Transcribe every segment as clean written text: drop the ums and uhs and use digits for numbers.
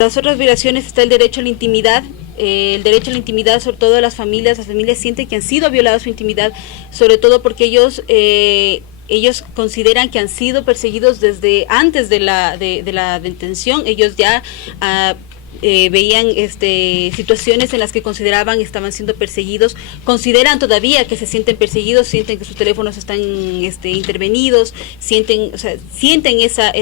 Las otras violaciones está el derecho a la intimidad. El derecho a la intimidad, sobre todo de las familias sienten que han sido violadas su intimidad, sobre todo porque ellos consideran que han sido perseguidos desde antes de la detención. Ellos ya veían situaciones en las que consideraban estaban siendo perseguidos, consideran todavía que se sienten perseguidos, sienten que sus teléfonos están intervenidos, sienten esa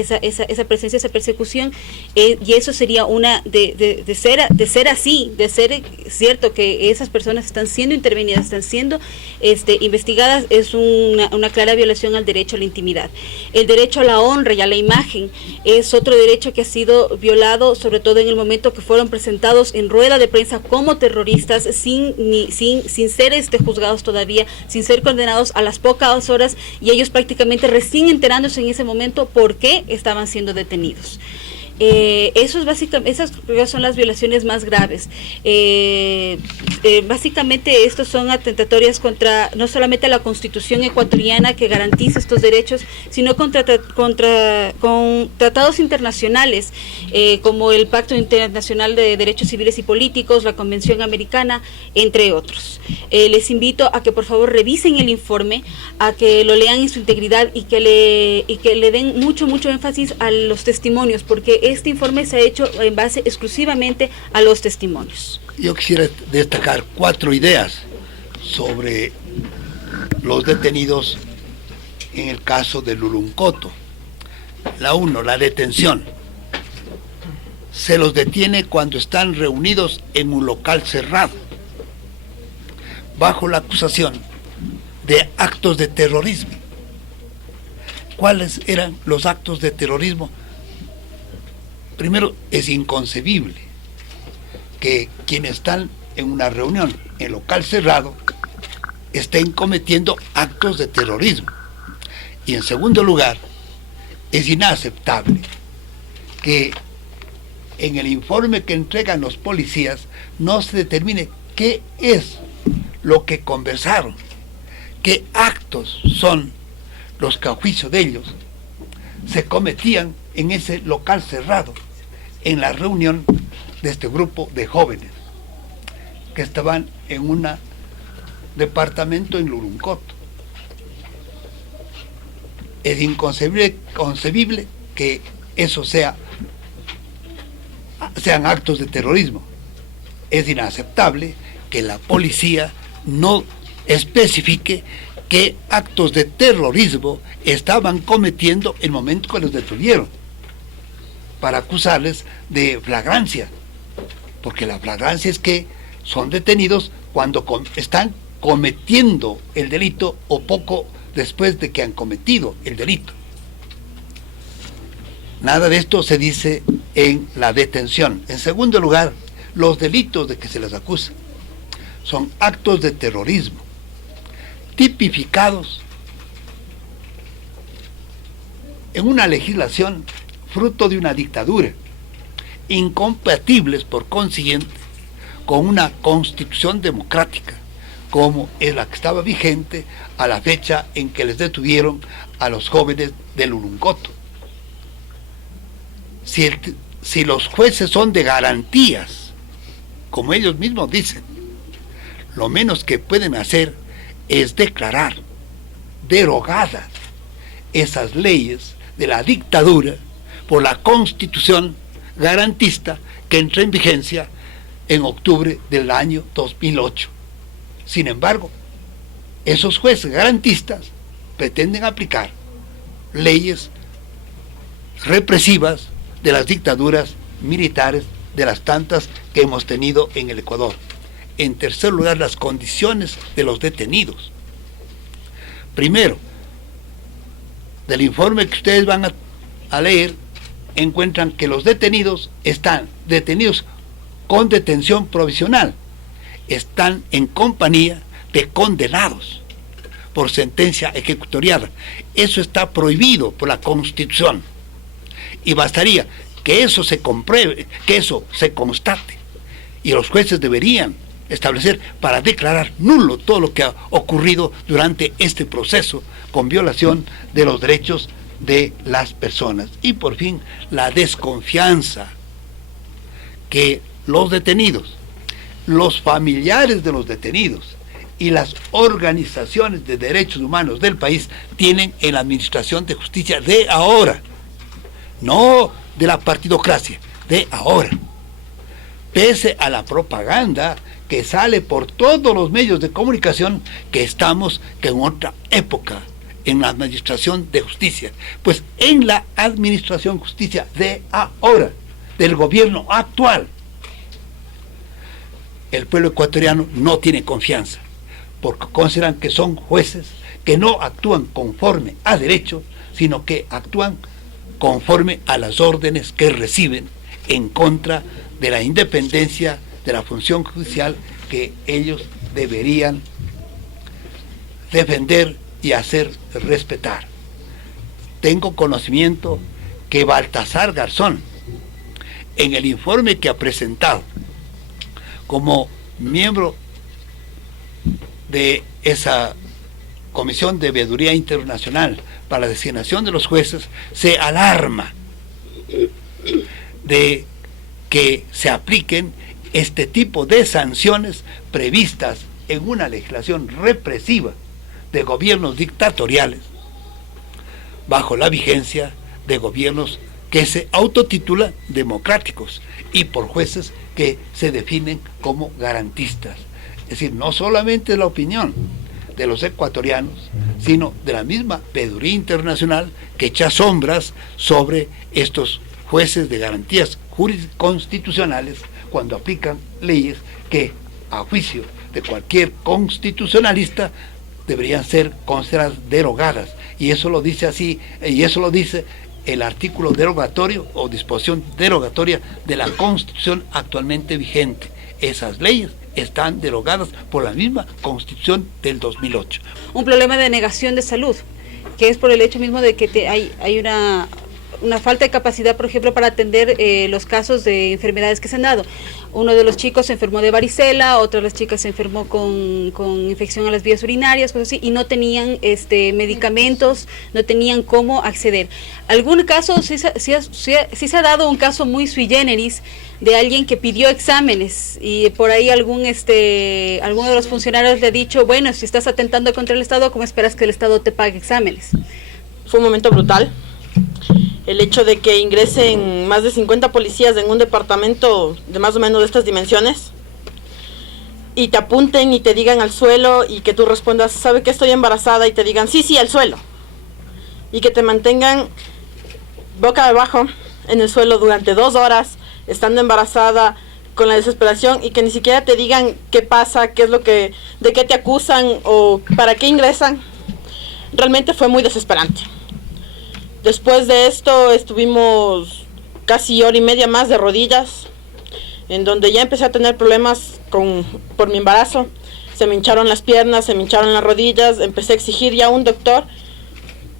presencia, esa persecución, y eso sería una de ser así, de ser cierto que esas personas están siendo intervenidas, están siendo investigadas, es una clara violación al derecho a la intimidad. El derecho a la honra y a la imagen es otro derecho que ha sido violado, sobre todo en el momento que fueron presentados en rueda de prensa como terroristas sin ser juzgados todavía, sin ser condenados, a las pocas horas, y ellos prácticamente recién enterándose en ese momento por qué estaban siendo detenidos. Esas son las violaciones más graves. Básicamente estos son atentatorias contra no solamente la Constitución ecuatoriana que garantiza estos derechos, sino con tratados internacionales como el Pacto Internacional de Derechos Civiles y Políticos, la Convención Americana, entre otros. Les invito a que por favor revisen el informe, a que lo lean en su integridad y que le den mucho énfasis a los testimonios, porque este informe se ha hecho en base exclusivamente a los testimonios. Yo quisiera destacar 4 ideas sobre los detenidos en el caso de Luruncoto. La 1, la detención. Se los detiene cuando están reunidos en un local cerrado, bajo la acusación de actos de terrorismo. ¿Cuáles eran los actos de terrorismo? Primero, es inconcebible que quienes están en una reunión en local cerrado estén cometiendo actos de terrorismo. Y en segundo lugar, es inaceptable que en el informe que entregan los policías no se determine qué es lo que conversaron, qué actos son los que a juicio de ellos se cometían en ese local cerrado, en la reunión de este grupo de jóvenes que estaban en un departamento en Luruncoto. Es inconcebible que eso sean actos de terrorismo. Es inaceptable que la policía no especifique qué actos de terrorismo estaban cometiendo en el momento que los detuvieron, para acusarles de flagrancia, porque la flagrancia es que son detenidos cuando están cometiendo el delito o poco después de que han cometido el delito. Nada de esto se dice en la detención. En segundo lugar, los delitos de que se les acusa son actos de terrorismo, tipificados en una legislación fruto de una dictadura, incompatibles por consiguiente con una constitución democrática, como es la que estaba vigente a la fecha en que les detuvieron a los jóvenes de Luruncoto. Si los jueces son de garantías, como ellos mismos dicen, lo menos que pueden hacer es declarar derogadas esas leyes de la dictadura por la Constitución garantista que entró en vigencia en octubre del año 2008. Sin embargo, esos jueces garantistas pretenden aplicar leyes represivas de las dictaduras militares, de las tantas que hemos tenido en el Ecuador. En tercer lugar, las condiciones de los detenidos. Primero, del informe que ustedes van a leer, encuentran que los detenidos están detenidos con detención provisional, están en compañía de condenados por sentencia ejecutoriada. Eso está prohibido por la Constitución, y bastaría que eso se compruebe, que eso se constate, y los jueces deberían establecer para declarar nulo todo lo que ha ocurrido durante este proceso con violación de los derechos de las personas. Y por fin, la desconfianza que los detenidos, los familiares de los detenidos y las organizaciones de derechos humanos del país tienen en la administración de justicia de ahora, no de la partidocracia, de ahora. Pese a la propaganda que sale por todos los medios de comunicación que estamos en otra época en la administración de justicia, pues en la administración de justicia de ahora, del gobierno actual, el pueblo ecuatoriano no tiene confianza, porque consideran que son jueces que no actúan conforme a derecho, sino que actúan conforme a las órdenes que reciben en contra de la independencia de la función judicial que ellos deberían defender y hacer respetar. Tengo conocimiento que Baltasar Garzón, en el informe que ha presentado como miembro de esa Comisión de Veeduría Internacional para la designación de los jueces, se alarma de que se apliquen este tipo de sanciones previstas en una legislación represiva de gobiernos dictatoriales bajo la vigencia de gobiernos que se autotitulan democráticos y por jueces que se definen como garantistas. Es decir, no solamente la opinión de los ecuatorianos, sino de la misma Veeduría Internacional que echa sombras sobre estos jueces de garantías constitucionales cuando aplican leyes que, a juicio de cualquier constitucionalista, deberían ser consideradas derogadas. Y eso lo dice así, y eso lo dice el artículo derogatorio o disposición derogatoria de la Constitución actualmente vigente. Esas leyes están derogadas por la misma Constitución del 2008. Un problema de negación de salud, que es por el hecho mismo de que hay una falta de capacidad, por ejemplo, para atender los casos de enfermedades que se han dado. Uno de los chicos se enfermó de varicela, otra de las chicas se enfermó con infección a las vías urinarias, cosas así, y no tenían medicamentos, no tenían cómo acceder. Algún caso, sí se ha dado un caso muy sui generis de alguien que pidió exámenes y por ahí alguno de los funcionarios le ha dicho, bueno, si estás atentando contra el Estado, ¿cómo esperas que el Estado te pague exámenes? Fue un momento brutal. El hecho de que ingresen más de 50 policías en un departamento de más o menos de estas dimensiones y te apunten y te digan al suelo y que tú respondas, ¿sabe que estoy embarazada? Y te digan, sí, al suelo. Y que te mantengan boca abajo en el suelo durante 2 horas, estando embarazada, con la desesperación, y que ni siquiera te digan qué pasa, de qué te acusan o para qué ingresan. Realmente fue muy desesperante. Después de esto estuvimos casi hora y media más de rodillas, en donde ya empecé a tener problemas por mi embarazo. Se me hincharon las piernas, se me hincharon las rodillas, empecé a exigir ya un doctor,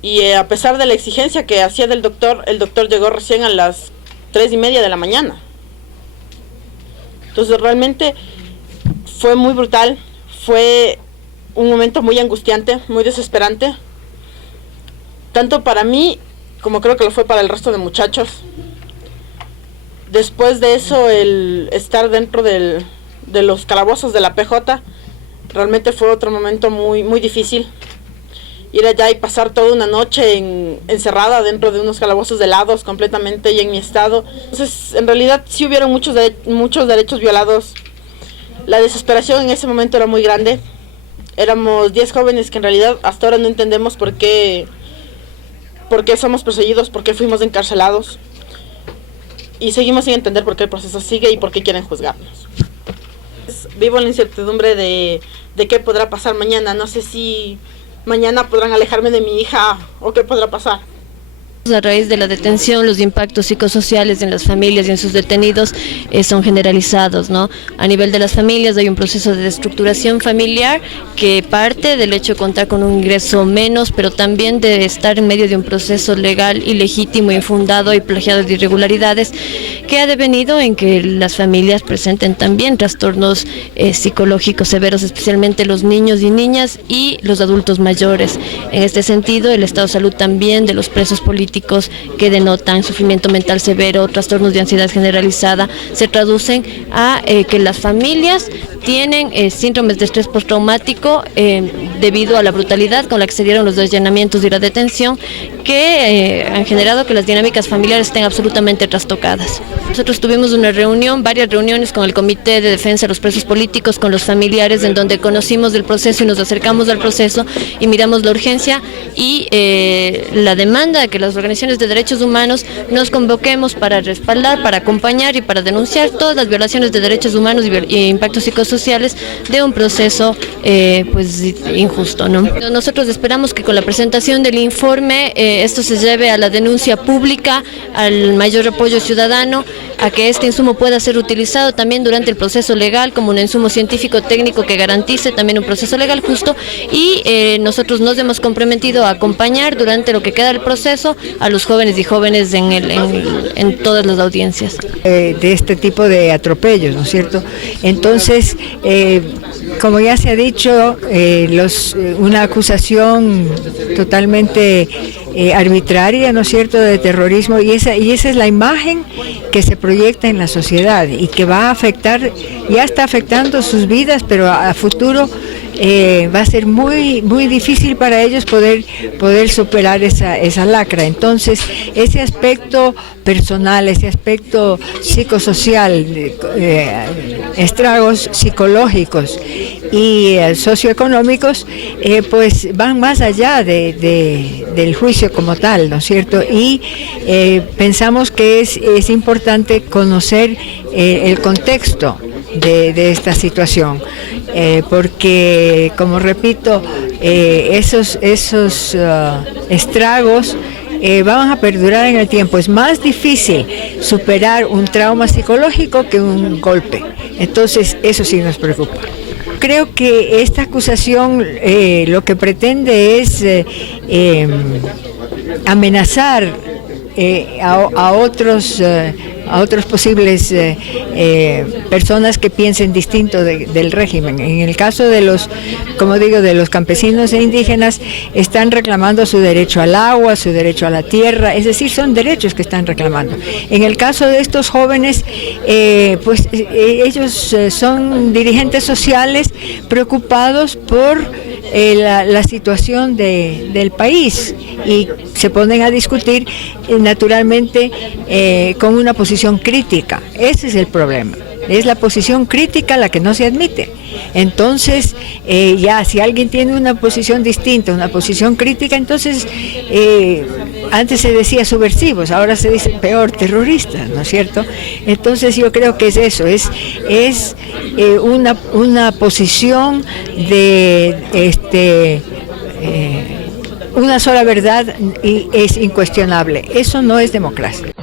y a pesar de la exigencia que hacía del doctor, el doctor llegó recién a las 3:30 de la mañana. Entonces realmente fue muy brutal, fue un momento muy angustiante, muy desesperante, tanto para mí como creo que lo fue para el resto de muchachos. Después de eso, el estar dentro de los calabozos de la PJ realmente fue otro momento muy, muy difícil. Ir allá y pasar toda una noche encerrada dentro de unos calabozos helados completamente y en mi estado. Entonces, en realidad sí hubieron muchos derechos violados. La desesperación en ese momento era muy grande. Éramos 10 jóvenes que en realidad hasta ahora no entendemos por qué somos perseguidos, por qué fuimos encarcelados. Y seguimos sin entender por qué el proceso sigue y por qué quieren juzgarnos. Vivo en la incertidumbre de qué podrá pasar mañana. No sé si mañana podrán alejarme de mi hija o qué podrá pasar. A raíz de la detención, los impactos psicosociales en las familias y en sus detenidos son generalizados, ¿no? A nivel de las familias hay un proceso de destructuración familiar que parte del hecho de contar con un ingreso menos, pero también de estar en medio de un proceso legal ilegítimo, infundado y plagiado de irregularidades, que ha devenido en que las familias presenten también trastornos psicológicos severos, especialmente los niños y niñas y los adultos mayores. En este sentido, el estado de salud también de los presos políticos postraumáticos que denotan sufrimiento mental severo, trastornos de ansiedad generalizada, se traducen a que las familias tienen síndromes de estrés postraumático debido a la brutalidad con la que se dieron los allanamientos y la detención, que han generado que las dinámicas familiares estén absolutamente trastocadas. Nosotros tuvimos una reunión, varias reuniones con el Comité de Defensa de los Presos Políticos, con los familiares, en donde conocimos del proceso y nos acercamos al proceso y miramos la urgencia y la demanda de que las organizaciones de derechos humanos nos convoquemos para respaldar, para acompañar y para denunciar todas las violaciones de derechos humanos y impactos psicosociales de un proceso pues injusto, ¿no? Nosotros esperamos que con la presentación del informe esto se lleve a la denuncia pública, al mayor apoyo ciudadano, a que este insumo pueda ser utilizado también durante el proceso legal como un insumo científico técnico que garantice también un proceso legal justo, y nosotros nos hemos comprometido a acompañar durante lo que queda del proceso a los jóvenes y jóvenes en todas las audiencias. De este tipo de atropellos, ¿no es cierto? Entonces, como ya se ha dicho, una acusación totalmente arbitraria, ¿no es cierto?, de terrorismo, y esa es la imagen que se proyecta en la sociedad y que va a afectar, ya está afectando sus vidas, pero a futuro va a ser muy difícil para ellos poder superar esa lacra. Entonces, ese aspecto personal, ese aspecto psicosocial, estragos psicológicos y socioeconómicos, pues van más allá del juicio como tal, ¿no es cierto? Y pensamos que es importante conocer el contexto de esta situación, porque, como repito, esos estragos van a perdurar en el tiempo. Es más difícil superar un trauma psicológico que un golpe. Entonces, eso sí nos preocupa. Creo que esta acusación lo que pretende es amenazar a otros posibles personas que piensen distinto del régimen. En el caso de los campesinos e indígenas, están reclamando su derecho al agua, su derecho a la tierra, es decir, son derechos que están reclamando. En el caso de estos jóvenes, ellos son dirigentes sociales preocupados por la situación del país, y se ponen a discutir naturalmente con una posición crítica. Ese es el problema. Es la posición crítica la que no se admite. Entonces, ya si alguien tiene una posición distinta, una posición crítica, entonces antes se decía subversivos, ahora se dice peor, terroristas, ¿no es cierto? Entonces yo creo que es eso, es una posición de una sola verdad y es incuestionable. Eso no es democracia.